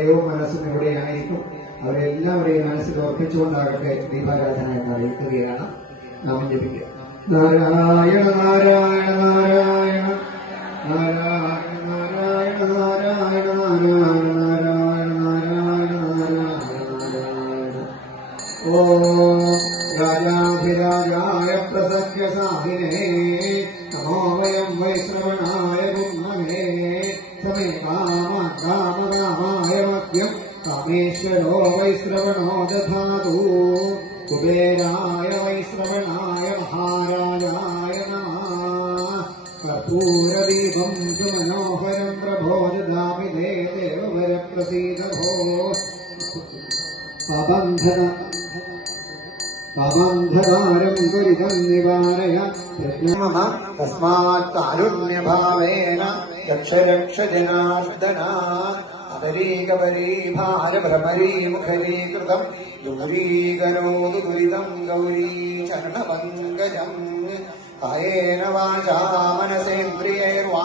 ഹൃദയവും മനസ്സും എവിടെയായിരിക്കും അവരെല്ലാവരെയും മനസ്സിൽ ഓർപ്പിച്ചുകൊണ്ടാകട്ടെ ദീപാരാധന എന്ന് അറിയിക്കുകയാണ്. നാമം ജപിക്കുക. നാരായണ നാരായണ നാരായണ നാരായണ നാരായണ നാരായണ നാരായണ നാരായണ നാരായണ നാരായണ. ഓം രാജാധിരാജായ പ്രസക്യസാഹിനേ നമോ വയം വൈശ്രവണായ ഗുണ്മഹേ സമേ കാമകാമകാമായ മദ്യം കാമേശ്വരോ വൈശ്രവണോ ദധാതു കുബേരായ വൈശ്രവണായ മഹാരാജായ നമഃ. കർപ്പൂരദീപം സുമനോഹരം പ്രഭോ ദദാമി തേ ദേവവരപ്രസീദ ഭോ. പാപന്ധകാരം ദുരിതം നിവാരയ പ്രജ്ഞമ തസ്മാത് കാരുണ്യഭാവേന രക്ഷ രക്ഷ ജനാർദ്ദന. അപരീകപരീഭാരഭ്രമരീമുഖരീകൃതം ദൂരീകരോതു ദുരിതം ഗൗരീ ചരണപങ്കജം. കായേന വാചാ മനസേന്ദ്രിയൈർവാ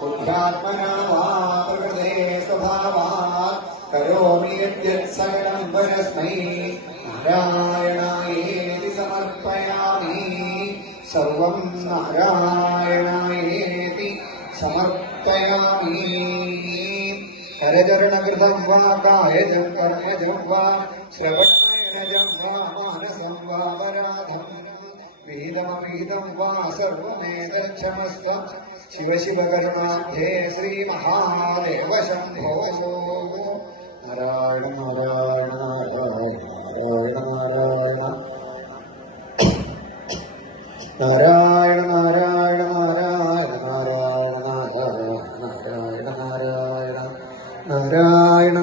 ബുദ്ധ്യാത്മനാ വാ പ്രകൃതേ സ്വഭാവാത് കരോമി യദ്യത് സകലം പരസ്മൈ നാരായണായേതി സമർപ്പയാമി. സർവം നാരായണായേതി സമർപ്പയാമി. കരചരണകൃതം വാ കായജം കർമ്മജം വാ ശ്രവണനയനജം വാ മാനസം വാ പരാധം വീതമപീതം വാ സർവമേതക്ഷമസ്ത്വം ശിവ ശിവ കരുണാബ്ധേ ശ്രീ മഹാദേവ ശംഭോ. നാരായണ നാരായണ നാരായണ നാരായണ നാരായണ നാരായണ നാരായണ നാരായണ നാരായണ നാരായണ നാരായണ നാരായണ നാരായണ